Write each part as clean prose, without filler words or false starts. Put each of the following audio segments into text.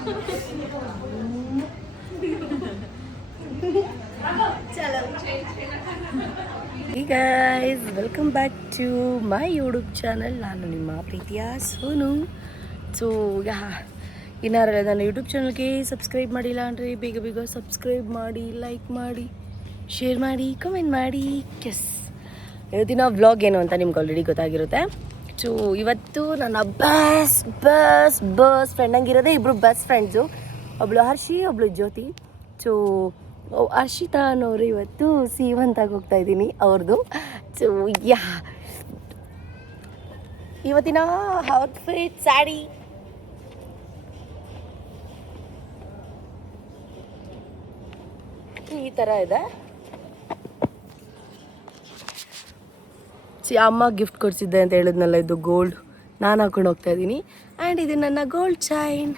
Hey guys, welcome back to my YouTube channel. ನಾನು ನಿಮ್ಮ ಪ್ರೀತಿಯ ಸೋನು. ಸೊ ಇನ್ನಾರು ನನ್ನ ಯೂಟ್ಯೂಬ್ ಚಾನಲ್ಗೆ ಸಬ್ಸ್ಕ್ರೈಬ್ ಮಾಡಿಲ್ಲ ಅಂದರೆ ಬೇಗ ಬೇಗ ಸಬ್ಸ್ಕ್ರೈಬ್ ಮಾಡಿ, ಲೈಕ್ ಮಾಡಿ, ಶೇರ್ ಮಾಡಿ, ಕಮೆಂಟ್ ಮಾಡಿ. ಇವತ್ತಿನ ವ್ಲಾಗ್ ಏನು ಅಂತ ನಿಮ್ಗೆ ಆಲ್ರೆಡಿ ಗೊತ್ತಾಗಿರುತ್ತೆ. ಸೊ ಇವತ್ತು ನನ್ನ ಬಸ್ ಫ್ರೆಂಡ್ ಹಂಗಿರೋದೇ ಇಬ್ಬರು ಬೆಸ್ಟ್ ಫ್ರೆಂಡ್ಸು. ಒಬ್ಳು ಹರ್ಷಿ, ಒಬ್ಳು ಜ್ಯೋತಿ. ಸೊ ಹರ್ಷಿತಾ ಅನ್ನೋರು ಇವತ್ತು ಸೀವಂತಾಗಿ ಹೋಗ್ತಾ ಇದ್ದೀನಿ ಅವ್ರದ್ದು. ಸೊ ಇವತ್ತಿನ ಔಟ್ಫಿಟ್ ಸ್ಯಾರಿ ಈ ಥರ ಇದೆ. ಅಮ್ಮ ಗಿಫ್ಟ್ ಕೊಡಿಸಿದ್ದೆ ಅಂತ ಹೇಳಿದ್ನಲ್ಲ, ಇದು ಗೋಲ್ಡ್ ನಾನು ಹಾಕೊಂಡು ಹೋಗ್ತಾ ಇದ್ದೀನಿ. ಆ್ಯಂಡ್ ಇದು ನನ್ನ ಗೋಲ್ಡ್ ಚೈನ್.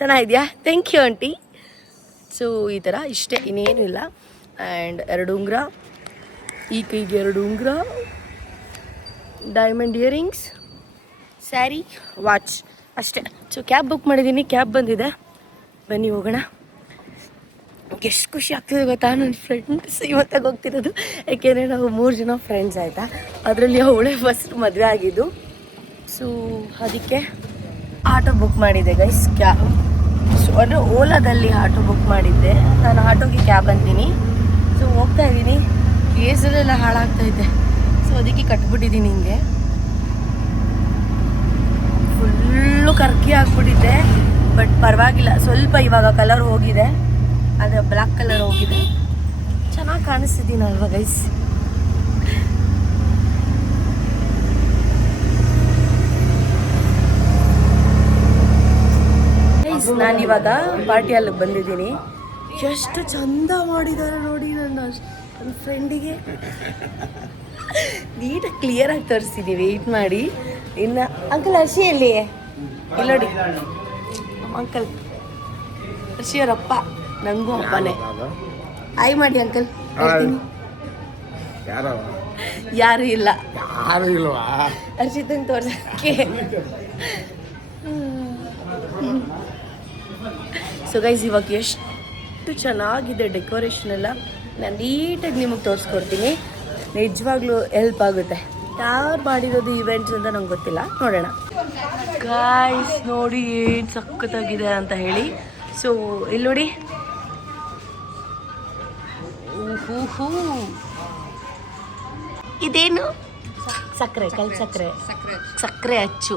ಚೆನ್ನಾಗಿದೆಯಾ? Thank you aunty. ಸೊ ಈ ಥರ ಇಷ್ಟೇ, ಇನ್ನೇನು ಇಲ್ಲ. ಆ್ಯಂಡ್ 2 ಉಂಗುರ, ಈ ಕೈಗೆ 2 ಉಂಗುರ, ಡೈಮಂಡ್ ಇಯರಿಂಗ್ಸ್, ಸ್ಯಾರಿ, ವಾಚ್ ಅಷ್ಟೇ. ಸೊ ಕ್ಯಾಬ್ ಬುಕ್ ಮಾಡಿದ್ದೀನಿ, ಕ್ಯಾಬ್ ಬಂದಿದೆ, ಬನ್ನಿ ಹೋಗೋಣ. ಎಷ್ಟು ಖುಷಿ ಆಗ್ತಿದೆ ಗೊತ್ತಾ, ನನ್ನ ಫ್ರೆಂಡ್ಸ್ ಇವತ್ತಾಗ ಹೋಗ್ತಿರೋದು. ಯಾಕೆಂದರೆ ನಾವು 3 ಜನ ಫ್ರೆಂಡ್ಸ್ ಆಯಿತಾ, ಅದರಲ್ಲಿ ಅವಳೇ ಫಸ್ಟ್ ಮದುವೆ ಆಗಿದ್ದು. ಸೊ ಅದಕ್ಕೆ ಆಟೋ ಬುಕ್ ಮಾಡಿದ್ದೆ ಗೈಸ್, ಕ್ಯಾಬ್. ಸೊ ಅಂದರೆ ಓಲಾದಲ್ಲಿ ಆಟೋ ಬುಕ್ ಮಾಡಿದ್ದೆ, ನಾನು ಆಟೋಗೆ ಕ್ಯಾಬ್ ಅಂತೀನಿ. ಸೊ ಹೋಗ್ತಾ ಇದ್ದೀನಿ, ಕೇಸಲ್ಲೆಲ್ಲ ಹಾಳಾಗ್ತಾಯಿದ್ದೆ. ಸೊ ಅದಕ್ಕೆ ಕಟ್ಬಿಟ್ಟಿದ್ದೀನಿ ಹಿಂಗೆ, ಫುಲ್ಲು ಕರ್ಕಿ ಆಗಿಬಿಟ್ಟಿದ್ದೆ. ಬಟ್ ಪರವಾಗಿಲ್ಲ, ಸ್ವಲ್ಪ ಇವಾಗ ಕಲರ್ ಹೋಗಿದೆ, ಆದರೆ ಬ್ಲ್ಯಾಕ್ ಕಲರ್ ಹೋಗಿದೆ. ಚೆನ್ನಾಗಿ ಕಾಣಿಸ್ತಿದ್ದೀನಿ ಅಲ್ವಾ ಗೈಸ್? ನಾನಿವಾಗ ಪಾರ್ಟಿ ಅಲ್ಲಿಗೆ ಬಂದಿದ್ದೀನಿ. ಎಷ್ಟು ಚಂದ ಮಾಡಿದ್ದಾರೆ ನೋಡಿ. ನನ್ನ ಫ್ರೆಂಡಿಗೆ ನೀಟಾಗಿ ಕ್ಲಿಯರಾಗಿ ತೋರಿಸ್ತೀನಿ, ವೆಯ್ಟ್ ಮಾಡಿ. ಇನ್ನು ಅಂಕಲ್ ಹರ್ಷಿಯಲ್ಲಿ ಇಲ್ಲಿ ನೋಡಿ, ಅಂಕಲ್ ಹರ್ಷಿಯವರಪ್ಪ, ನನಗೂ ಅಪ್ಪನೇ. ಆಯ್ ಮಾಡಿ ಅಂಕಲ್. ಯಾರು ಇಲ್ಲ, ಹರ್ಷಿತಂಗೆ ತೋರ್ಸಕ್ಕೆ. ಸೊ ಗೈಸ್, ಇವಾಗ ಎಷ್ಟು ಚೆನ್ನಾಗಿದೆ ಡೆಕೋರೇಷನ್ ಎಲ್ಲ. ನಾನು ನೀಟಾಗಿ ನಿಮಗೆ ತೋರಿಸ್ಕೊಡ್ತೀನಿ, ನಿಜವಾಗ್ಲೂ ಹೆಲ್ಪ್ ಆಗುತ್ತೆ. ಯಾರು ಮಾಡಿರೋದು ಇವೆಂಟ್ಸ್ ಅಂತ ನಂಗೆ ಗೊತ್ತಿಲ್ಲ, ನೋಡೋಣ. ಗೈಸ್ ನೋಡಿ ಏನು ಸಖತ್ತಾಗಿದೆ ಅಂತ ಹೇಳಿ. ಸೊ ಇಲ್ಲಿ ನೋಡಿ, ಹೂ ಇದೇನು ಸಕ್ಕರೆ, ಕಲ್ ಸಕ್ಕರೆ ಅಚ್ಚು.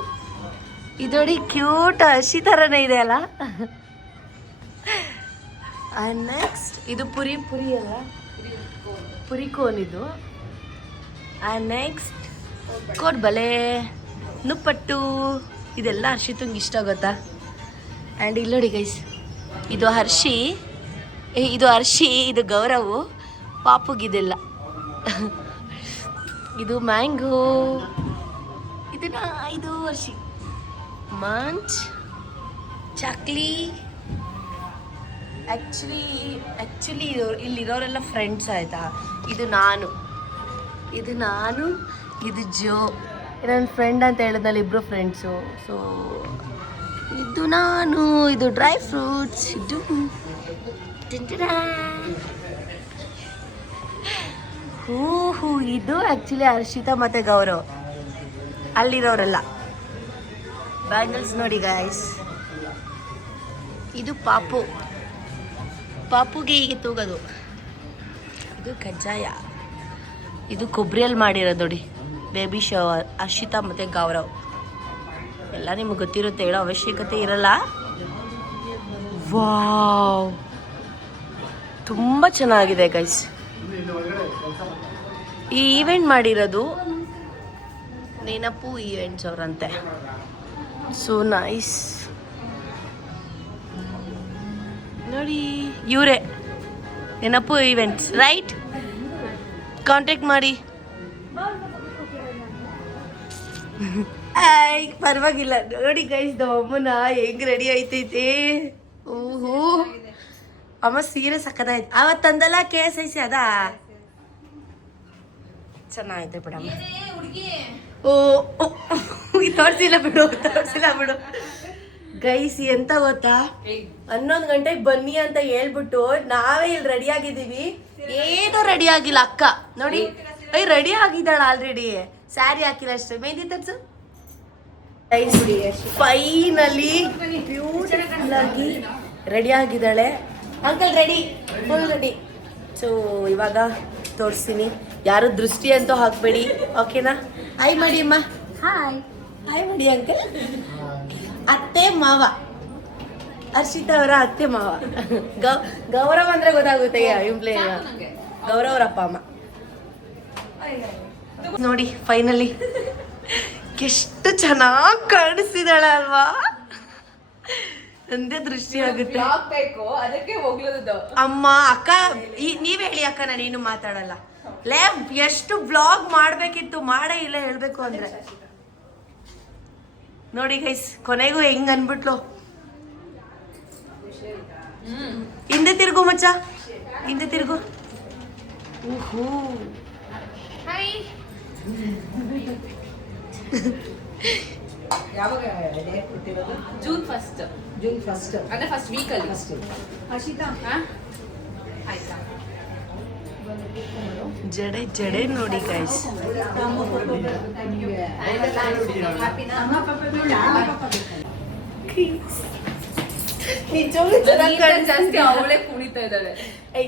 ಇದು ನೋಡಿ ಕ್ಯೂಟ್ ಹಸಿ ಥರನೇ ಇದೆ ಅಲ್ಲ. ನೆಕ್ಸ್ಟ್ ಇದು ಪುರಿ ಅಲ್ಲ, ಪುರಿ ಕೋನ್ ಇದು. ನೆಕ್ಸ್ಟ್ ಕೋಡ್ಬಲೆ, ನುಪ್ಪಟ್ಟು, ಇದೆಲ್ಲ ಹರ್ಷಿತಂಗೆ ಇಷ್ಟ ಗೊತ್ತಾ. ಆ್ಯಂಡ್ ಇಲ್ಲಿ ನೋಡಿ ಗೈಸ್, ಇದು ಹರ್ಷಿ, ಇದು ಗೌರವು, ಪಾಪುಗಿದೆಲ್ಲ. ಇದು ಮ್ಯಾಂಗೋ, ಇದು Hershey. Munch, chakli. Actually ಇಲ್ಲಿರೋರೆಲ್ಲ friends ಆಯಿತಾ. ಇದು ನಾನು, ಇದು ಜೋ, ನನ್ನ ಫ್ರೆಂಡ್ ಅಂತ ಹೇಳಿದ್ನಲ್ಲಿ ಇಬ್ಬರು ಫ್ರೆಂಡ್ಸು. ಸೊ ಇದು ನಾನು, ಇದು ಡ್ರೈ ಫ್ರೂಟ್ಸ್, ಇದು ಇದು ಆ್ಯಕ್ಚುಲಿ ಹರ್ಷಿತಾ ಮತ್ತು ಗೌರವ್, ಅಲ್ಲಿರೋರೆಲ್ಲ. ಬ್ಯಾಂಗಲ್ಸ್ ನೋಡಿ ಗಾಯ್ಸ್, ಇದು ಪಾಪುಗೆ ಹೀಗೆ ತೂಗೋದು. ಇದು ಕಜ್ಜಾಯ, ಇದು ಕೊಬ್ಬರಿಯಲ್ಲಿ ಮಾಡಿರೋದು ನೋಡಿ, ಬೇಬಿ ಶವರ್, ಹರ್ಷಿತಾ ಮತ್ತು ಗೌರವ್. ಎಲ್ಲ ನಿಮಗೆ ಗೊತ್ತಿರುತ್ತೆ, ಹೇಳೋ ಅವಶ್ಯಕತೆ ಇರಲ್ಲ. ವಾವ್, ತುಂಬ ಚೆನ್ನಾಗಿದೆ ಗೈಸ್. ಈ ಈವೆಂಟ್ ಮಾಡಿರೋದು ನೆನಪು ಈವೆಂಟ್ಸ್ ಅವರಂತೆ. ಸೊ ನೈಸ್ ನೋಡಿ, ಇವರೇ ನೆನಪು ಈವೆಂಟ್ಸ್, ರೈಟ್? ಕಾಂಟ್ಯಾಕ್ಟ್ ಮಾಡಿ. ಪರವಾಗಿಲ್ಲ ನೋಡಿ ಗೈಸ್, ಅಮ್ಮನ ಹೆಂಗ್ ರೆಡಿ ಆಯ್ತೈತೆ. ಓಹೋ, ಅಮ್ಮ ಸೀರೆ ಸಕ್ಕದಾಯ್ತು. ಅವತ್ತಂದಲ್ಲ KSIC ಅದಾ, ಚೆನ್ನಾಗೈತೆ ಬಿಡಮ್ಮ. ಓ ತೋರಿಸಿಲ್ಲ ಬಿಡು. ಗೈಸ್ ಎಂತ ಗೊತ್ತಾ, 11 ಗಂಟೆಗೆ ಬನ್ನಿ ಅಂತ ಹೇಳ್ಬಿಟ್ಟು ನಾವೇ ಇಲ್ಲಿ ರೆಡಿ ಆಗಿದ್ದೀವಿ. ಏನೋ ರೆಡಿ ಆಗಿಲ್ಲ ಅಕ್ಕ ನೋಡಿ. ರೆಡಿ ಆಗಿದ್ದಾಳ ಆಲ್ರೆಡಿ, ಸ್ಯಾರಿ ಹಾಕಿಲ್ಲ ಅಷ್ಟೇ. ಮೆಹಂದಿ ತರ್ಸು. ಫೈನಲಿ ಬ್ಯೂಟಿಫುಲ್ ಆಗಿ ರೆಡಿ ಆಗಿದ್ದಾಳೆ. Uncle ready, full ready. So ಇವಾಗ ತೋರಿಸ್ತೀನಿ. ಯಾರು ದೃಷ್ಟಿ ಅಂತೂ ಹಾಕ್ಬೇಡಿ, ಓಕೆನಾ? ಹಾಯ್ ಮಾಡಿ ಅಮ್ಮ. ಹಾಯ್ ಹಾಯ್ ಮಾಡಿ ಅಂಕಲ್. ಅತ್ತೆ ಮಾವ, ಹರ್ಷಿತಾ ಅವರ ಅತ್ತೆ ಮಾವ. ಗೌರವ್ ಅಂದ್ರೆ ಗೊತ್ತಾಗುತ್ತೆ. ಇಂಪ್ಲೇ ಗೌರವ್ ಅವ್ರ ಅಪ್ಪ ಅಮ್ಮ. ನೋಡಿ ಫೈನಲಿ ಎಷ್ಟು ಚೆನ್ನಾಗಿ ಕಾಣಿಸ್ತಿದ್ದಾಳೆ ಅಲ್ವಾ? ನಂದೇ ದೃಷ್ಟಿ ಆಗುತ್ತೆ. ಅಮ್ಮ ಅಕ್ಕ ನೀವೇ ಹೇಳಿ ಅಕ್ಕ, ನಾನೇನು ಮಾತಾಡಲ್ಲ. ಎಷ್ಟು ವ್ಲಾಗ್ ಮಾಡ್ಬೇಕಿತ್ತು, ಮಾಡೇ ಇಲ್ಲ ಹೇಳ್ಬೇಕು ಅಂದ್ರೆ. ನೋಡಿ ಗೈಸ್, ಕೊನೆಗೂ ಹೆಂಗ್ ಅನ್ಬಿಟ್ಲು. ಹಿಂದೆ ತಿರ್ಗು ಮಚ್ಚ, ಹಿಂದೆ ತಿರ್ಗು. ಜೂನ್ ಫಸ್ಟ್ ಅಂದ್ರೆ ಫಸ್ಟ್ ವೀಕ್ ಅಲ್ಲಿ. ಹರ್ಷಿತಾ ಆಯ್ತಾ? ಜಡೆ ಜಡೆ ನೋಡಿ ಗೈಸ್. ಅವಳೇ ಕುಣಿತಾ ಇದ್ದಾಳೆ.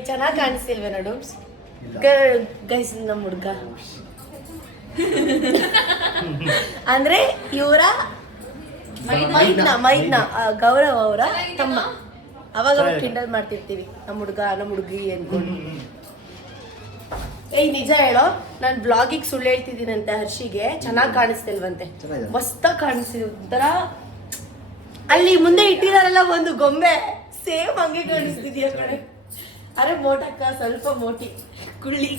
ಚೆನ್ನಾಗಿ ಕಾಣಿಸ್ತಿಲ್ವೇ ನೋಡು ಗೈಸ್. ನಮ್ಮ ಹುಡ್ಗ ಅಂದ್ರೆ ಇವರ ಮೈದ್ನ ಗೌರವ್ ಅವರ ತಮ್ಮ. ಅವಾಗ ಕಿಂಡಲ್ ಮಾಡ್ತಿರ್ತೀವಿ ನಮ್ಮ ಹುಡ್ಗ ನಮ್ಮ ಹುಡ್ಗಿ ಅನ್ಕೊಂಡು. ನಿಜ ಹೇಳೋ, ನಾನು ಬ್ಲಾಗಿಗೆ ಸುಳ್ಳು ಹೇಳ್ತಿದ್ದೀನಂತೆ. ಹರ್ಷಿಗೆ ಚೆನ್ನಾಗಿ ಕಾಣಿಸ್ತಿಲ್ವಂತೆ, ಮಸ್ತಾಗಿ ಕಾಣಿಸ್ತಿದ್ವಿ. ಒಂಥರ ಅಲ್ಲಿ ಮುಂದೆ ಇಟ್ಟಿದಾರಲ್ಲ ಒಂದು ಗೊಂಬೆ, ಸೇಮ್ ಹಂಗೆ ಕಾಣಿಸ್ತಿದ್ಯಾ ಕಡೆ. ಅರೆ ಮೋಟಕ್ಕ ಸ್ವಲ್ಪ ಮೋಟಿ ಕುಳ್ಳಿ.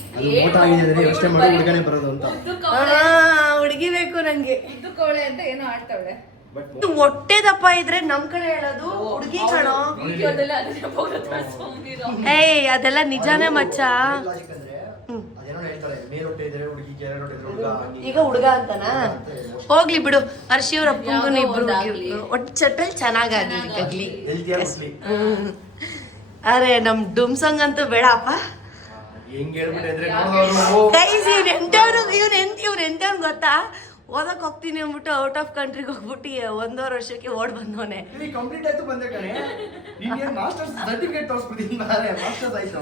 ಹುಡುಗಿ ಬೇಕು ನಂಗೆ. ಅಂತ ಏನೋ ಆಡ್ತಾವಳೆ. ಹೊಟ್ಟೆ ದಪ್ಪ ಇದ್ರೆ ನಮ್ ಕಡೆ ಹೇಳೋದು ಹುಡುಗಿ ಕಣೋ. ಅದೆಲ್ಲ ನಿಜಾನೇ ಮಚ್ಚ. ಈಗ ಹುಡುಗ ಅಂತನಾ? ಹೋಗ್ಲಿ ಬಿಡು. ಹರ್ಷಿ ಅವ್ರ ಅಪ್ಪಂಗೂ ಇಬ್ರು ಒಟ್ಟು ಚಟ್ಟಲ್ ಚೆನ್ನಾಗಿ. ಅರೆ ನಮ್ ಡುಮ್ಸಂಗ್ ಅಂತೂ ಬೇಡಪ್ಪ. ಇವ್ನ ಎಂತವ್ನು ಗೊತ್ತಾ? ಓದಕ್ ಹೋಗ್ತೀನಿ ಅಂದ್ಬಿಟ್ಟು ಔಟ್ ಆಫ್ ಕಂಟ್ರಿಗೆ ಹೋಗ್ಬಿಟ್ಟು 1.5 ವರ್ಷಕ್ಕೆ ಓಡ್ ಬಂದವನೆ. ಕಂಪ್ಲೀಟ್ ಆಯ್ತು ಬಂದೆ ಕಣೆ. ನೀನು ಮಾಸ್ಟರ್ಸ್ ಸರ್ಟಿಫಿಕೇಟ್ ತೋರಿಸ್ಬಿಟ್ಟಿದ್ದೀನಿ. ಮಾಸ್ಟರ್ಸ್ ಆಯ್ತು,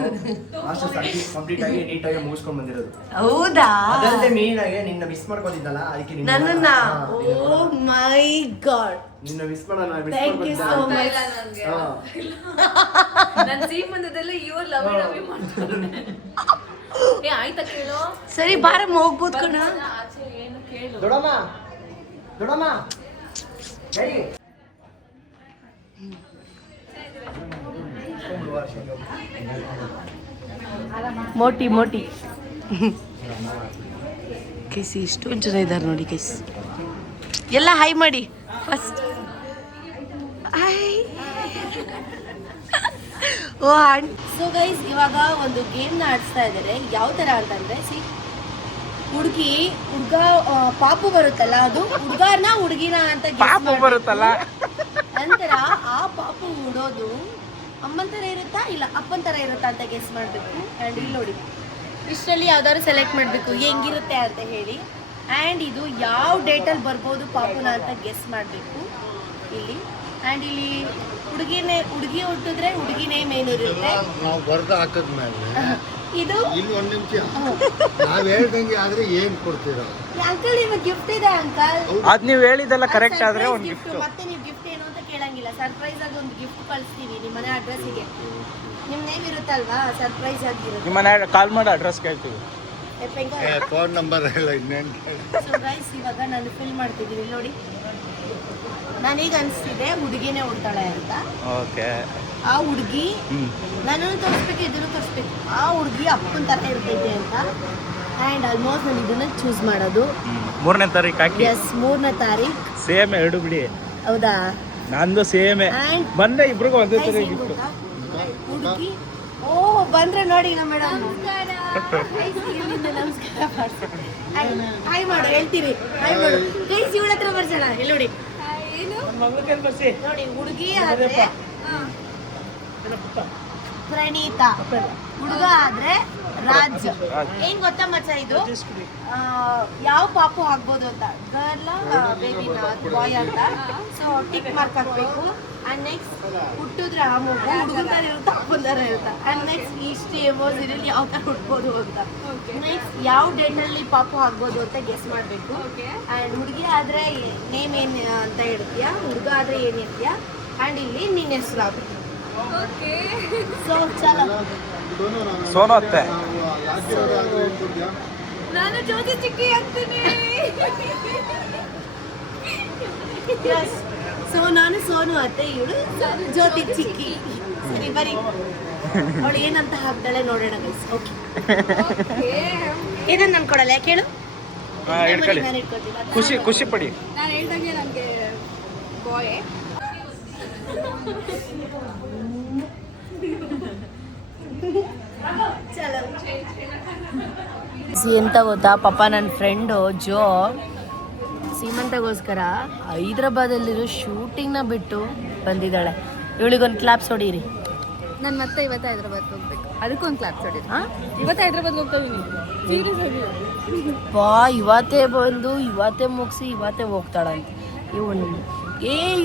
ಮಾಸ್ಟರ್ಸ್ ಕಂಪ್ಲೀಟ್ ಆಗಿ ನೀಟಾಗಿ ಮುಗಿಸ್ಕೊಂಡು ಬಂದಿರೋದು. ಹೌದಾ? ಅದಲ್ಲದೆ ಮೇನ್ ಆಗಿ ನಿನ್ನ ಮಿಸ್ ಮಾಡ್ಕೊಂಡಿದ್ದಲ್ಲ, ಅದಕ್ಕೆ ನನ್ನನ್ನ. ಓ ಮೈ ಗಾಡ್, ನಿನ್ನ ಮಿಸ್ ಮಾಡೋಣ. Thank you so much. ನನ್ನ ಸೀಮ್ ಬಂದದೆಲ್ಲ ಇವ್ರು ಲವ್ ಮಾಡ್ತಾರೆ. ಆಯ್ತಾ ಕೇಳು. ಸರಿ ಬಾರ ಹೋಗ್ಬೋದು ಕಣ. ಏನು ಕೇಳು. ದೊಡಮ್ಮ ದೊಡಮ್ಮ ಹೇಳಿ. ಮೋಟಿ ಮೋಟಿ ಕೇಸಿ ಇಷ್ಟೊಂದು ಜನ ಇದ್ದಾರೆ ನೋಡಿ ಕೇಸ್. ಎಲ್ಲ ಹಾಯ್ ಮಾಡಿ ಫಸ್ಟ್. ಓ ಸೊ ಗೈಸ್, ಇವಾಗ ಒಂದು ಗೇಮ್ನ ಆಡಿಸ್ತಾ ಇದ್ದಾರೆ. ಯಾವ ಥರ ಅಂತಂದರೆ, ಹುಡುಗ ಪಾಪು ಬರುತ್ತಲ್ಲ, ಅದು ಹುಡುಗಾರ್ನ ಹುಡುಗಿನ ಅಂತ ಬರುತ್ತಲ್ಲ. ನಂತರ ಆ ಪಾಪು ಉಡೋದು ಅಮ್ಮನ ಥರ ಇರುತ್ತಾ ಇಲ್ಲ ಅಪ್ಪನ ಥರ ಇರುತ್ತಾ ಅಂತ ಗೆಸ್ ಮಾಡಬೇಕು. ಆ್ಯಂಡ್ ಇಲ್ಲಿ ನೋಡಿ, ಇಷ್ಟರಲ್ಲಿ ಯಾವ್ದಾದ್ರು ಸೆಲೆಕ್ಟ್ ಮಾಡಬೇಕು ಹೆಂಗಿರುತ್ತೆ ಅಂತ ಹೇಳಿ. ಆ್ಯಂಡ್ ಇದು ಯಾವ ಡೇಟಲ್ಲಿ ಬರ್ಬೋದು ಪಾಪುನ ಅಂತ ಗೆಸ್ ಮಾಡಬೇಕು ಇಲ್ಲಿ. ಆ್ಯಂಡ್ ಇಲ್ಲಿ ಹುಡುಗಿ ಹುಟ್ಟಿದ್ರೆ ಹುಡುಗಿ ನೇಮ್ ಏನಿರುತ್ತೆ ನಾವು ಬರ್ದು ಹಾಕಿದ್ಮೇಲೆ ಇದು ಇಲ್ಲಿ ಒಂದು ನಿಮಿಷ ನಾವು ಹೇಳ್ದಂಗೆ ಆದ್ರೆ ಏನು ಕೊಡ್ತೀರಾ ಅಂಕಲ್? ನಿಮಗೆ ಗಿಫ್ಟ್ ಇದೆ ಅಂಕಲ್. ಅದು ನೀವು ಹೇಳಿದೆಲ್ಲ ಕರೆಕ್ಟ್ ಆದ್ರೆ ಒಂದು ಗಿಫ್ಟ್. ಮತ್ತೆ ನೀವು ಗಿಫ್ಟ್ ಏನು ಅಂತ ಕೇಳಂಗಿಲ್ಲ, ಸರ್ಪ್ರೈಸ್ ಆಗಿ ಒಂದು ಗಿಫ್ಟ್ ಕಳಿಸ್ತೀವಿ ನಿಮ್ಮ ಮನೆ ಅಡ್ರೆಸ್ಸಿಗೆ. ನಿಮ್ಮ ನೇಮ್ ಇರುತ್ತಲ್ವಾ, ಸರ್ಪ್ರೈಸ್ ಆಗಿರುತ್ತೆ. ನಿಮ್ಮ ಮನೆ ಕಾಲ್ ಮಾಡಿ ಅಡ್ರೆಸ್ ಕೇಳ್ತೀವಿ. ಫೋನ್ ನಂಬರ್ ಎಲ್ಲ ಇನ್ನೇನು. ಸೊ ಗೈಸ್, ಇವಾಗ ನಾನು ಫಿಲ್ ಮಾಡ್ತಿದ್ದೀನಿ ನೋಡಿ. ನನಗೆ ಅನಿಸ್ತಿದೆ ಹುಡುಗಿನೇ ಹುಡ್ತಾಳೆ ಅಂತ. ಓಕೆ. ಆ ಹುಡುಗಿ ನನ್ನನ್ನು ತೋರಿಸ್ಬೇಕು, ಇದನ್ನು ತೋರಿಸ್ಬೇಕು. ಆ ಹುಡುಗಿ ಅಪ್ಪನ ಥರ ಇರ್ತೈತೆ ಅಂತ. ಆ್ಯಂಡ್ ಆಲ್ಮೋಸ್ಟ್ ನಾನು ಇದನ್ನ ಚೂಸ್ ಮಾಡೋದು. 3ನೇ ತಾರೀಕು ಹಾಕಿ. ಎಸ್, 3ನೇ ತಾರೀಕು. ಸೇಮ್ ಎರಡು ಬಿಡಿ. ಹೌದಾ? ನಂದು ಸೇಮೇ. ಬಂದ್ರೆ ಇಬ್ರಿಗೂ ಒಂದೇ ಥರ ಗಿಫ್ಟ್. ಹುಡುಗಿ ಓ ಬಂದ್ರೆ ನೋಡಿ ನಮ್ಮ ಮೇಡಮ್. ನಮಸ್ಕಾರ. ಹಾಯ್ ಮಾಡು, ಹೇಳ್ತೀರಿ ಹಾಯ್ ಮಾಡು ಗೈಸ್. ಇವಳ ಹತ್ರ ಬರ್ಸೋಣ. ಇಲ್ಲಿ ನೋಡಿ, ನೋಡಿ ಹುಡುಗಿ ಆದ್ರೆ ಪ್ರಣೀತಾ, ಹುಡುಗ ಆದ್ರೆ ರಾಜ್. ಏನ್ ಗೊತ್ತಾ ಮಚ್ಚ ಇದು ಯಾವ ಪಾಪು ಆಗ್ಬೋದು ಅಂತ, ಗರ್ಲ್ ಬೇಬಿನ ಬಾಯ್ ಅಂತ. ಸೊ ಟಿಕ್ ಮಾರ್ಕ್ ಹಾಕ್ಬೇಕು. ಅಂಡ್ ನೆಕ್ಸ್ಟ್ ಹುಟ್ಟಿದ್ರೆ ಆ ಮಗು ಹುಡುಗನ ಇರುತ್ತೆ ಅಪ್ಪಂದರ ಇರುತ್ತೆ. ಅಂಡ್ ನೆಕ್ಸ್ಟ್ ಇಷ್ಟು ಎಮೋಜಿನಲ್ಲಿ ಯಾವ ತರ ಹುಟ್ಬೋದು ಅಂತ. ನೆಕ್ಸ್ಟ್ ಯಾವ ಡೇಟ್ನಲ್ಲಿ ಪಾಪು ಆಗ್ಬೋದು ಅಂತ ಗೆಸ್ ಮಾಡಬೇಕು. ಅಂಡ್ ಹುಡುಗಿ ಆದ್ರೆ ನೇಮ್ ಏನ್ ಅಂತ ಹೇಳ್ತೀಯಾ, ಹುಡುಗ ಆದ್ರೆ ಏನ್ ಹೇಳ್ತೀಯಾ, ಅಂಡ್ ಇಲ್ಲಿ ನಿನ್ನ ಹೆಸರು ಆಗುತ್ತೆ. ಸೊ ಚಲೋ ಸೋನು ಅತ್ತೆ. ನಾನು ಜ್ಯೋತಿ ಚಿಕ್ಕಿ ಆಗ್ತೀನಿ. ಸೊ ನಾನು ಸೋನು ಅತ್ತೆ, ಇವಳು ಜ್ಯೋತಿ ಚಿಕ್ಕಿ. ಸರಿ ಬರೀ ಅವಳು ಏನಂತ ಹಾಕ್ತಾಳೆ ನೋಡೋಣ ಗೈಸ್. ಓಕೆ ಇದನ್ನ ನಾನು ಕೊಡಲ್ಲ, ಯಾಕೆ ಹೇಳು? ಇಟ್ಕೊಳ್ಳಿ, ನಾನು ಇಟ್ಕೊತೀನಿ. ಖುಷಿ ಖುಷಿ ಪಡಿ. ನಾನು ಹೇಳ್ದಂಗೆ ನನಗೆ ಬಾಯ್. ಎಂತ ಗೊತ್ತಾ ಪಾಪ, ನನ್ನ ಫ್ರೆಂಡು ಜೋ ಸೀಮಂತಗೋಸ್ಕರ ಹೈದ್ರಾಬಾದಲ್ಲಿರೋ ಶೂಟಿಂಗ್ನ ಬಿಟ್ಟು ಬಂದಿದ್ದಾಳೆ. ಇವಳಿಗೊಂದು ಕ್ಲಾಪ್ಸ್ ಹೊಡೀರಿ. ನಾನು ಮತ್ತೆ ಇವತ್ತು ಹೈದ್ರಾಬಾದ್ ಹೋಗ್ಬೇಕು, ಅದಕ್ಕೂ ಒಂದು ಕ್ಲಾಪ್ ಹೊಡಿ. ಇವತ್ತು ಹೈದ್ರಾಬಾದ್ ಹೋಗ್ತಾ ಇದೀನಿ ಸೀರಿಯಸ್ ಆಗಿ. ಇವತ್ತೇ ಬಂದು ಇವತ್ತೇ ಮುಗಿಸಿ ಇವತ್ತೇ ಹೋಗ್ತಾಳಂತೆ ಇವಳು.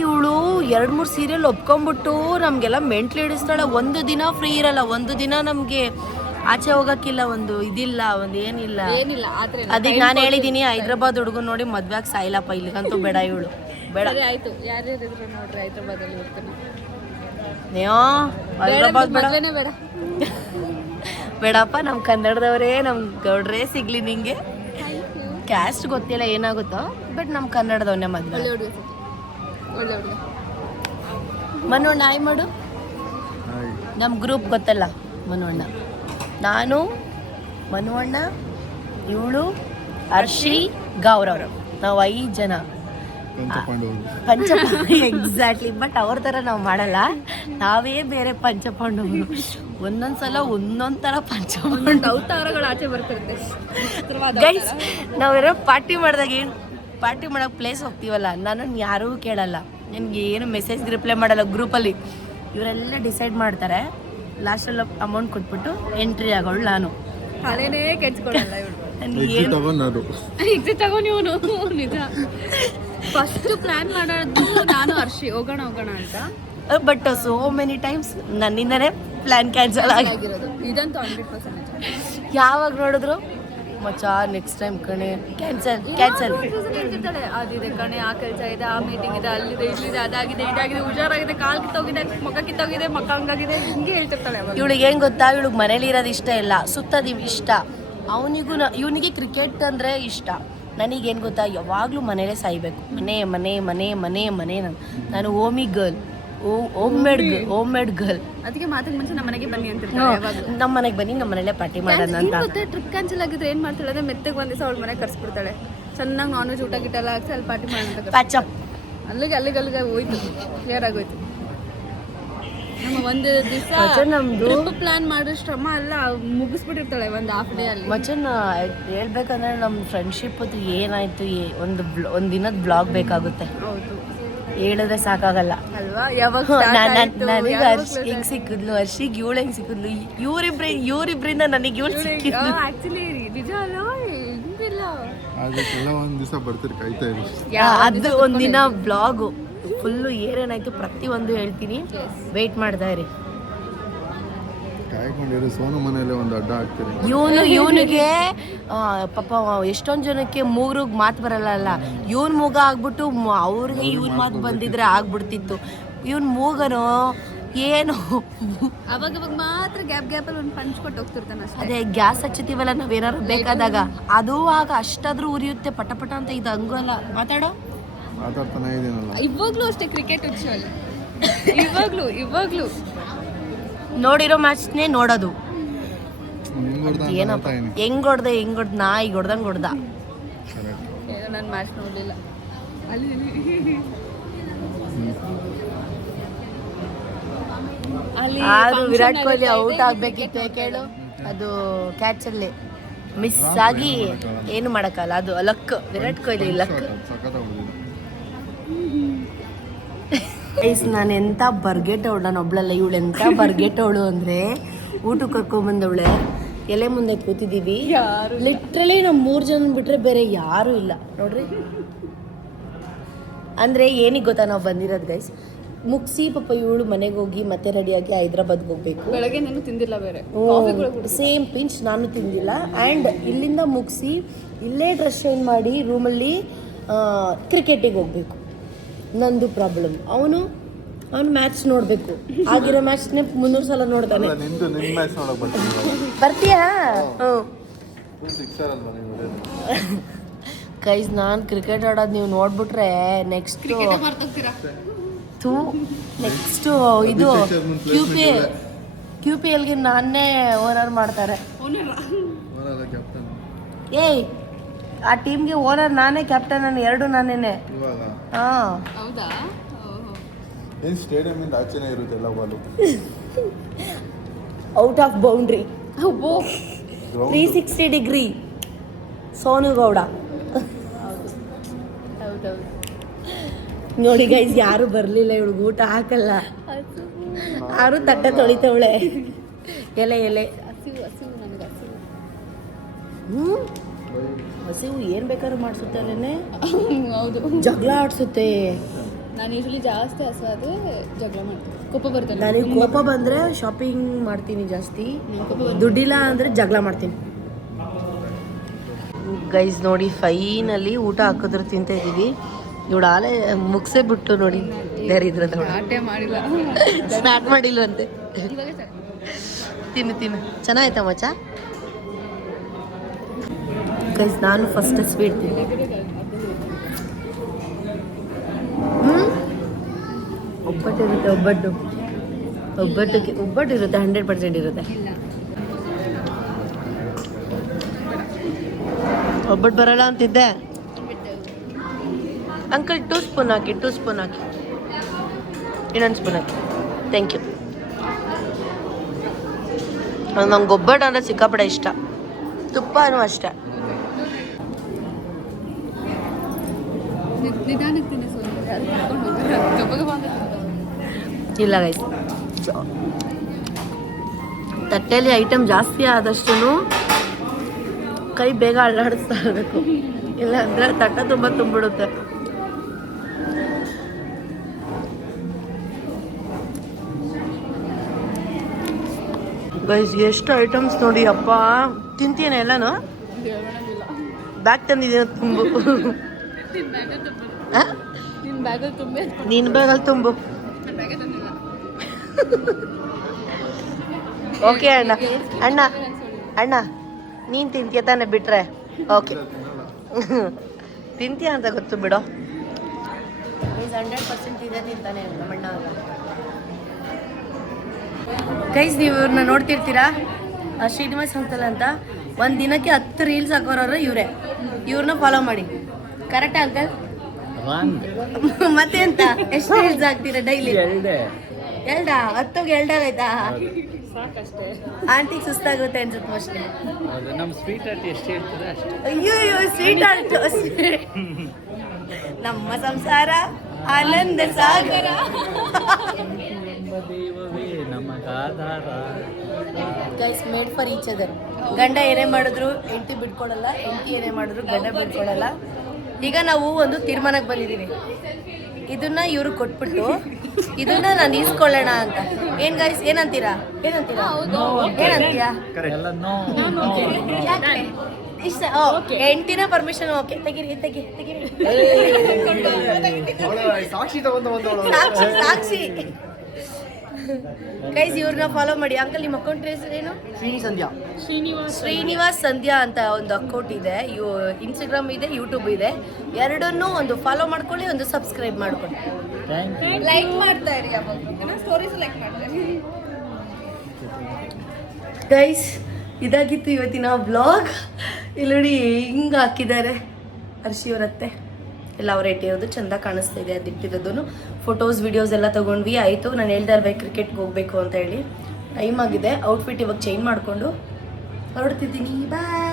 ಇವಳು 2-3 ಸೀರಿಯಲ್ ಒಪ್ಕೊಂಡ್ಬಿಟ್ಟು ನಮಗೆಲ್ಲ ಮೆಂಟ್ಲು ಹಿಡಿಸ್ತಾಳೆ. ಒಂದು ದಿನ ಫ್ರೀ ಇರಲ್ಲ, ಒಂದು ದಿನ ನಮಗೆ ಆಚೆ ಹೋಗಕ್ಕಿಲ್ಲ, ಒಂದು ಇದಿಲ್ಲ, ಒಂದು ಏನಿಲ್ಲ. ಏನಿಲ್ಲ ಆದ್ರೆ ಅದಕ್ಕೆ ನಾನು ಹೇಳಿದ್ದೀನಿ ಹೈದ್ರಾಬಾದ್ ಹುಡುಗನ್ ನೋಡಿ ಮದ್ವೆಗೆ ಸಾಯಿಲ್ಲಪ್ಪ, ಇಲ್ಲಿಗಂತೂ ಬೇಡ ಇವಳು ಬೇಡ. ಆಯ್ತು, ಯಾರ್ಯಾರು ಇದ್ರು ನೋಡ್ರಿ ಹೈದ್ರಾಬಾದಲ್ಲಿ ಹೋಗ್ತೀನಿ. ಹೈದ್ರಾಬಾದ್ ಬೇಡ ಬೇಡ ಬೇಡಪ್ಪ, ನಮ್ಮ ಕನ್ನಡದವರೇ, ನಮ್ಮ ಗೌಡ್ರೇ ಸಿಗ್ಲಿ ನಿಂಗೆ. ಕ್ಯಾಸ್ಟ್ ಗೊತ್ತಿಲ್ಲ ಏನಾಗುತ್ತೋ, ಬಟ್ ನಮ್ಮ ಕನ್ನಡದವನ್ನೇ ಮದ್ವೆ. ಒಳ್ಳೆ ಹುಡುಗ, ಒಳ್ಳೆ ಹುಡುಗ. ಮನೋಣ್ಣ ಆಯ್ ಮಾಡು. ನಮ್ಮ ಗ್ರೂಪ್ ಗೊತ್ತಲ್ಲ, ಮನೋಣ್ಣ, ನಾನು, ಮನೋಣ್ಣ, ಇವಳು, ಹರ್ಷಿ, ಗೌರವ್, ನಾವು 5 ಜನ ಪಂಚಪಾಂಡವರು. ಎಕ್ಸಾಕ್ಟ್ಲಿ, ಬಟ್ ಅವ್ರ ಥರ ನಾವು ಮಾಡಲ್ಲ, ನಾವೇ ಬೇರೆ ಪಂಚಪಾಂಡವರು. ಒಂದೊಂದ್ಸಲ ಒಂದೊಂದು ಥರ ಪಂಚಪಾಂಡವ ಅವತಾರಗಳು ಆಚೆ ಬರ್ತಿರುತ್ತೆ. ಗೈಸ್, ನಾವೇನೋ ಪಾರ್ಟಿ ಮಾಡಿದಾಗ ಏನು ಪಾರ್ಟಿ ಮಾಡೋಕೆ ಪ್ಲೇಸ್ ಹೋಗ್ತೀವಲ್ಲ, ನನ್ನನ್ನು ಯಾರೂ ಕೇಳಲ್ಲ, ನನಗೆ ಏನು ಮೆಸೇಜ್ಗೆ ರಿಪ್ಲೈ ಮಾಡಲ್ಲ ಗ್ರೂಪಲ್ಲಿ. ಇವರೆಲ್ಲ ಡಿಸೈಡ್ ಮಾಡ್ತಾರೆ, ಲಾಸ್ಟಲ್ಲಿ ಅಮೌಂಟ್ ಕೊಟ್ಬಿಟ್ಟು ಎಂಟ್ರಿ ಆಗೋಳು ನಾನು. ತಲೆನೇ ಕೆಡ್ಸ್ಕೊಳಲ್ಲ ಇವಳು. ನನಗೆ ಎಕ್ಸಿಟ್ ಆಗೋ ನೀವು ನಿಜ. ಫಸ್ಟ್ ಪ್ಲಾನ್ ಮಾಡೋದು ನಾನು ಹರ್ಷಿ ಹೋಗೋಣ ಅಂತ, ಬಟ್ ಸೋ ಮೆನಿ ಟೈಮ್ಸ್ ನನ್ನಿಂದನೇ ಪ್ಲ್ಯಾನ್ ಕ್ಯಾನ್ಸಲ್ ಆಗಿರೋದು. ಇದಂತೂ 100% ಯಾವಾಗ ನೋಡಿದ್ರು ಮಚ್ಚ ನೆಕ್ಸ್ಟ್ ಟೈಮ್ ಕಣೆ, ಕ್ಯಾನ್ಸಲ್ ಕ್ಯಾನ್ಸಲ್. ಹೇಳ್ತಿರ್ತಾಳೆ, ಅದಿದೆ ಕಣೆ, ಆ ಕೆಲಸ ಇದೆ, ಆ ಮೀಟಿಂಗ್ ಇದೆ, ಅಲ್ಲಿದೆ, ಇಲ್ಲಿದೆ, ಅದಾಗಿದೆ, ಇದಾಗಿದೆ, ಹುಷಾರಾಗಿದೆ, ಕಾಲು ಕಿತ್ತೋಗಿದೆ, ಮುಖ ಕಿತ್ತೋಗಿದೆ, ಮಕ್ಕ ಹಂಗಾಗಿದೆ, ಹಿಂಗೆ ಹೇಳ್ತಿರ್ತಾಳೆ. ಇವಳಿಗೆ ಹೆಂಗ್ ಗೊತ್ತಾ, ಇವಳಿಗೆ ಮನೇಲಿ ಇರೋದು ಇಷ್ಟ ಇಲ್ಲ, ಸುತ್ತೋದು ಇಷ್ಟ. ಅವನಿಗೂ ಇವನಿಗೆ ಕ್ರಿಕೆಟ್ ಅಂದರೆ ಇಷ್ಟ. ನನಗೇನು ಗೊತ್ತಾ, ಯಾವಾಗಲೂ ಮನೇಲೇ ಸಾಯ್ಬೇಕು, ಮನೆ ಮನೆ ಮನೆ ಮನೆ ಮನೆ. ನಾನು Homi girl, home made girl. ಅದಕ್ಕೆ ಮಾತಿಗೆ ಮುಂಚೆ ನಮ್ಮ ಮನೆಗೆ ಬನ್ನಿ ಅಂತಿರ್ತಾಳೆ ಯಾವಾಗ. ನಮ್ಮ ಮನೆಗೆ ಬನ್ನಿ, ನಮ್ಮ ಮನೇಲೆ ಪಾರ್ಟಿ ಮಾಡೋಣ ಅಂತ. ಮತ್ತೆ ಟ್ರಿಪ್ ಕ್ಯಾನ್ಸಲ್ ಆಗಿದ್ರೆ ಏನು ಮಾಡ್ತಾಳೆ ಅಂದ್ರೆ ಮೆತ್ತಗೆ ಒಂದು ದಿವಸ ಅವಳ ಮನೆಗೆ ಕರ್ಸ್ಬಿಡ್ತಾಳೆ. ಚೆನ್ನಾಗಿ ನಾನ್ ವೆಜ್ ಊಟ ಗಿಟ್ಟೆಲ್ಲ ಹಾಕಿ ಅಲ್ಲಿ ಪಾರ್ಟಿ ಮಾಡೋಣ. ಪ್ಯಾಚಪ್ ಅಲ್ಲಿಗೆ ಹೋಯ್ತು, ಕ್ಲಿಯರ್ ಆಗೋಯ್ತು. ನಮ್ಮ ಒಂದು ದಿವಸ ನಮ್ದು ಟ್ರಿಪ್ ಪ್ಲಾನ್ ಮಾಡೋ ಶ್ರಮ ಎಲ್ಲ ಮುಗಿಸ್ಬಿಟ್ಟಿರ್ತಾಳೆ ಒಂದು ಹಾಫ್ ಡೇ ಅಲ್ಲಿ. ಮಚ್ಚನ್ ಹೇಳ್ಬೇಕಂದ್ರೆ ನಮ್ಮ ಫ್ರೆಂಡ್ಶಿಪ್ ಅದು ಏನಾಯ್ತು, ಒಂದು ದಿನದ ಬ್ಲಾಗ್ ಬೇಕಾಗುತ್ತೆ. ಹೌದು, ಹೇಳಿದ್ರೆ ಸಾಕಾಗಲ್ಲ ಅಲ್ವಾ? ಯಾವಾಗ ನನಗೆ ಹರ್ಷಿ ಹೆಂಗ್ ಸಿಕ್ಕಿದ್ಲು, ಹರ್ಷಿಗೆ ಇವಳು ಹೆಂಗ್ ಸಿಕ್ಕಿದ್ಲು, ಇವರಿಬ್ರಿಂದ ನನಗೆ ಇವಳು ಸಿಕ್ಕಿದ್ಲು. ಆಕ್ಚುಲಿ ನಿಜ ಅಲ್ಲ, ಹಿಂಗಿಲ್ಲ. ಅದಕ್ಕೆಲ್ಲ ಒಂದ್ ದಿವಸ ಬರ್ತೀರಿ, ಕಾಯ್ತಾ ಇರಿ. ಅದು ಒಂದಿನ ಬ್ಲಾಗು ಫುಲ್ಲು ಏನೇನಾಯ್ತು ಪ್ರತಿಯೊಂದು ಹೇಳ್ತೀನಿ, ವೆಯ್ಟ್ ಮಾಡ್ತಾ ಇರಿ. ಕಾಯ್ಕೊಂಡಿರಿ, ಸೋನು ಮನೇಲಿ ಒಂದು ಅಡ್ಡ ಹಾಕ್ತೀರಿ. ಇವನಿಗೆ ಪಾಪ ಎಷ್ಟೊಂದು ಜನಕ್ಕೆ ಮೂಗ್ರಿಗೆ ಮಾತು ಬರಲ್ಲ. ಇವನ್ ಮೂಗ ಆಗ್ಬಿಟ್ಟು ಅವ್ರಿಗೆ ಇವ್ನ ಮಾತು ಬಂದಿದ್ರೆ ಆಗ್ಬಿಡ್ತಿತ್ತು. ಇವನ್ ಮೂಗನೋ ಏನು ಅವಾಗ ಮಾತ್ರ ಗ್ಯಾಪಲ್ಲಿ ಒಂದು ಪಂಚ್ ಕೊಟ್ಟು ಹೋಗ್ತಿರ್ತಾನೆ ಅಷ್ಟೇ. ಅದೇ ಗ್ಯಾಸ್ ಹಚ್ಚುತ್ತೀವಲ್ಲ ನಾವೇನಾದ್ರು ಬೇಕಾದಾಗ, ಅದು ಆಗ ಅಷ್ಟಾದ್ರೂ ಉರಿಯುತ್ತೆ ಪಟ ಅಂತ. ಇದು ಹಂಗೂ ಅಲ್ಲ, ಮಾತಾಡ್ತಾನೆ ಇದೀನಲ್ಲ. ಇವಾಗ್ಲೂ ಅಷ್ಟೇ ಕ್ರಿಕೆಟ್ ಹುಚ್ಚಲ್ಲಿ. ಇವಾಗ್ಲೂ ನೋಡಿರೋ ಮ್ಯಾಚ್ನೇ ನೋಡೋದು. ಏನಪ್ಪ ಹೆಂಗ್ ಹೊಡ್ದೆ ನಾಯಿ ಹೊಡ್ದಂಗೆ ಹೊಡ್ದ. ಏನೋ ನಾನು ಮ್ಯಾಚ್ ನೋಡಲಿಲ್ಲ. ಆದ್ರೂ ವಿರಾಟ್ ಕೊಹ್ಲಿ ಔಟ್ ಆಗ್ಬೇಕಿತ್ತು ಕೇಳು, ಅದು ಕ್ಯಾಚಲ್ಲಿ ಮಿಸ್ ಆಗಿ ಏನು ಮಾಡಕ್ಕಲ್ಲ, ಅದು luck. Virat Kohli luck. Guys ನಾನು ಎಂಥ ಬರ್ಗೆಟ್ಟವಳು, ನಾನು ಒಬ್ಳಲ್ಲ, ಇವಳು ಎಂಥ ಬರ್ಗೆಟ್ಟವಳು ಅಂದರೆ ಊಟಕ್ಕೆ ಕರ್ಕೊಂಬಂದವಳೆ, ಎಲೆ ಮುಂದೆ ಕೂತಿದ್ದೀವಿ, ಲಿಟ್ರಲಿ ನಾವು 3 ಜನ ಬಿಟ್ಟರೆ ಬೇರೆ ಯಾರೂ ಇಲ್ಲ ನೋಡ್ರಿ. ಅಂದರೆ ಏನಿಗೆ ಗೊತ್ತಾ ನಾವು ಬಂದಿರೋದು ಗೈಸ್, ಮುಗಿಸಿ ಪಾಪ ಇವಳು ಮನೆಗೆ ಹೋಗಿ ಮತ್ತೆ ರೆಡಿಯಾಗಿ ಹೈದ್ರಾಬಾದ್ಗೆ ಹೋಗ್ಬೇಕು. ಬೆಳಗ್ಗೆ ನಾನು ತಿಂದಿಲ್ಲ ಬೇರೆ, ಸೇಮ್ ಪಿಂಚ್ ನಾನು ತಿಂದಿಲ್ಲ. ಆ್ಯಂಡ್ ಇಲ್ಲಿಂದ ಮುಗಿಸಿ ಇಲ್ಲೇ ಡ್ರೆಸ್ ಚೇಂಜ್ ಮಾಡಿ ರೂಮಲ್ಲಿ ಕ್ರಿಕೆಟಿಗೆ ಹೋಗ್ಬೇಕು. ನಂದು ಪ್ರಾಬ್ಲಮ್, ಅವನು ಮ್ಯಾಚ್ ನೋಡಬೇಕು, ಆಗಿರೋ ಮ್ಯಾಚ್ನೇ 300 ಸಲ ನೋಡ್ತಾನೆ. ಬರ್ತೀಯಾ? ಗೈಸ್ ನಾನು ಕ್ರಿಕೆಟ್ ಆಡೋದು ನೀವು ನೋಡ್ಬಿಟ್ರೆ ನೆಕ್ಸ್ಟು ಇದು QPLಗೆ ನಾನೇ ಓನರ್ ಮಾಡ್ತಾರೆ. ಏಯ್ ಆ ಟೀಮ್ಗೆ ಓನರ್ ನಾನೇ, ಕ್ಯಾಪ್ಟನ್ ನಾನು, 2 ನಾನೇನೆ. ಹಾಂ ಹೌದಾ? ಏನು ಸ್ಟೇಡಿಯಂ ಇಂದ ಆಚೆನೇ ಇರುತ್ತೆ ಎಲ್ಲ ball, out of boundary 360 degree Sonu Gowda. ಹೌದೌದು. ನೋಡಿ ಗೈಸ್ ಯಾರು ಬರಲಿಲ್ಲ, ಇವಳಿಗೆ ಊಟ ಹಾಕಲ್ಲ, ಯಾರು ತಟ್ಟೆ ತೊಳಿತವಳೆ. ಎಲೆ ಹಸಿವು ನನಗೆ ಹಸಿವು. ಹಸಿವು ಏನು ಬೇಕಾದ್ರೂ ಮಾಡಿಸುತ್ತೆ ಅಲ್ಲೇನೆ, ಹೌದು, ಜಗಳ ಆಡ್ಸುತ್ತೆ. ನಾನು ಯೂಶಲಿ ಜಾಸ್ತಿ ಹಸುವಾದ್ರೆ ಜಗಳ ಮಾಡ್ತೀನಿ, ಕೋಪ ಬರ್ತೇನೆ. ನನಗೆ ಕೋಪ ಬಂದರೆ ಶಾಪಿಂಗ್ ಮಾಡ್ತೀನಿ ಜಾಸ್ತಿ, ದುಡ್ಡಿಲ್ಲ ಅಂದರೆ ಜಗಳ ಮಾಡ್ತೀನಿ. ಗೈಸ್ ನೋಡಿ ಫೈನಲಿ ಊಟ ಹಾಕಿದ್ರು ತಿಂತ ಇದ್ದೀವಿ. ಇವಳು ಆಲೆ ಮುಗಿಸೇ ಬಿಟ್ಟು ನೋಡಿ ಬೇರೆ ಇದ್ರದ ಆಟೆ ಮಾಡಿಲ್ಲ, ಸ್ಟಾರ್ಟ್ ಮಾಡಿಲ್ವಂತೆ. ತಿನ್ನು ಚೆನ್ನಾಯ್ತಾ ಮಚ್ಚ? ಗೈಸ್ ನಾನು ಫಸ್ಟ್ ಸ್ವೀಟ್ ತಿಂದೆ. ಒಬ್ಬಟ್ಟು ಇರುತ್ತೆ, ಒಬ್ಬಟ್ಟು ಇರುತ್ತೆ, 100% ಇರುತ್ತೆ. ಒಬ್ಬಟ್ಟು ಬರಲ್ಲ ಅಂತಿದ್ದೆ. ಅಂಕಲ್ 2 ಸ್ಪೂನ್ ಹಾಕಿ, ಇನ್ನೊಂದು ಸ್ಪೂನ್ ಹಾಕಿ. Thank you. ನಂಗೆ ಒಬ್ಬಟ್ಟು ಅಂದರೆ ಸಿಕ್ಕಾಪಟ್ಟೆ ಇಷ್ಟ, ತುಪ್ಪನೂ ಅಷ್ಟೇ. ನಿಧಾನಕ್ಕೆ ತಿನ್ನಿ, ಇಲ್ಲ ಗೈಸ್, ತಟ್ಟೆಯಲ್ಲಿ ಐಟಮ್ ಜಾಸ್ತಿ ಆದಷ್ಟು ಕೈ ಬೇಗ ಅಲ್ಲಾಡಿಸ್ತಾ ಇರಬೇಕು, ಇಲ್ಲ ಅಂದರೆ ತಟ್ಟೆ ತುಂಬ ತುಂಬಿಡುತ್ತೆ. ಗೈಸ್ ಎಷ್ಟು ಐಟಮ್ಸ್ ನೋಡಿ, ಅಪ್ಪ ತಿಂತೀನಿ ಎಲ್ಲನೂ. ಬ್ಯಾಗ್ ತಂದಿದ್ದೀನಿ ತುಂಬು. ನಿನ್ನ ಬ್ಯಾಗಲ್ಲಿ ತುಂಬು. ಓಕೆ ಅಣ್ಣ ನೀನು ತಿಂತೀಯ ತಾನೆ ಬಿಟ್ರೆ? ಓಕೆ ತಿಂತೀಯ ಅಂತ ಗೊತ್ತು ಬಿಡೋ. 100% ಇದೆ ತಿಂತಾನೆ ನಮ್ಮಣ್ಣ. ಗೈಸ್ ನೀವು ಇವ್ರನ್ನ ನೋಡ್ತಿರ್ತೀರಾ, ಶ್ರೀನಿವಾಸ್ ಅಂತಲ್ಲ ಅಂತ, ಒಂದು ದಿನಕ್ಕೆ 10 ರೀಲ್ಸ್ ಹಾಕೋರು ಇವರೇ. ಇವ್ರನ್ನ ಫಾಲೋ ಮಾಡಿ. ಕರೆಕ್ಟಾ ಅಂಕಲ್? ಮತ್ತೆ ಅಂತ ಎಷ್ಟು ರೀಲ್ಸ್ ಹಾಕ್ತೀರಾ ಡೈಲಿ? 10 ಆಯ್ತಾ? ಆಂಟಿಗೆ ಸುಸ್ತಾಗುತ್ತೆ ಅನ್ಸುತ್ತೆ ಅಷ್ಟೇ. ನಮ್ಮ ಸ್ವೀಟ್ ಆರ್ಟ್ ಎಷ್ಟು ಹೇಳ್ತದೆ ಅಷ್ಟೇ. ಅಯ್ಯೋ ಸ್ವೀಟ್ ಆರ್ಟ್. ನಮ್ಮ ಸಂಸಾರ ಆನಂದ ಸಾಗರ. Guys made for each other. ಗಂಡ ಏನೇ ಮಾಡಿದ್ರು ಹೆಂಡತಿ ಬಿಟ್ಕೊಡಲ್ಲ, ಹೆಂಡತಿ ಏನೇ ಮಾಡಿದ್ರು ಗಂಡ ಬಿಟ್ಕೊಡಲ್ಲ. ಈಗ ನಾವು ಒಂದು ತೀರ್ಮಾನಕ್ಕೆ ಬಂದಿದ್ದೀವಿ, ಇದನ್ನ ಇವ್ರಿಗೆ ಕೊಟ್ಬಿಟ್ಟು ಇದನ್ನ ನಾನು ಈಸ್ಕೊಳ್ಳೋಣ ಅಂತ. ಏನ್ ಗೈಸ್, ಏನಂತೀರಾ? ಏನಂತೀಯಾ? ಇಷ್ಟ ಹೆಂಡತಿನ ಪರ್ಮಿಷನ್ ಓಕೆ ತೆಗಿರಿ. ಸಾಕ್ಷಿ ಗೈಸ್ ಇವ್ರನ್ನ ಫಾಲೋ ಮಾಡಿ. ಅಂಕಲ್ ನಿಮ್ಮ ಅಕೌಂಟ್ ಹೆಸರು ಏನು? ಶ್ರೀನಿವಾಸ್ ಸಂಧ್ಯಾ ಅಂತ ಒಂದು ಅಕೌಂಟ್ ಇದೆ. ಇನ್ಸ್ಟಾಗ್ರಾಮ್ ಇದೆ, ಯೂಟ್ಯೂಬ್ ಇದೆ. ಎರಡನ್ನೂ ಒಂದು ಫಾಲೋ ಮಾಡ್ಕೊಳ್ಳಿ, ಒಂದು ಸಬ್ಸ್ಕ್ರೈಬ್ ಮಾಡ್ಕೊಳ್ಳಿ, ಲೈಕ್ ಮಾಡ್ತಾ ಇರಿ. ಸ್ಟೋರೀಸ್ ಲೈಕ್ ಮಾಡ್ತಾರೆ ಗೈಸ್. ಇದಾಗಿತ್ತು ಇವತ್ತಿನ ವ್ಲಾಗ್. ಇಲ್ಲಿ ನೋಡಿ ಹಿಂಗೆ ಹಾಕಿದ್ದಾರೆ ಹರ್ಷಿಯವರತ್ತೆ ಎಲ್ಲ ಅವರೇ ಇಟ್ಟಿರೋದು, ಚೆಂದ ಕಾಣಿಸ್ತಾ ಇದೆ. ಅದಿಟ್ಟಿರೋದು ಫೋಟೋಸ್ ವಿಡಿಯೋಸ್ ಎಲ್ಲ ತೊಗೊಂಡ್ವಿ. ಆಯಿತು, ನಾನು ಹೇಳ್ದೆ ಅಲ್ವಾ ಕ್ರಿಕೆಟ್ಗೆ ಹೋಗಬೇಕು ಅಂತ ಹೇಳಿ. ಟೈಮ್ ಆಗಿದೆ. ಔಟ್ಫಿಟ್ ಇವಾಗ ಚೇಂಜ್ ಮಾಡಿಕೊಂಡು ಹೊರಡ್ತಿದ್ದೀನಿ. ಬಾಯ್.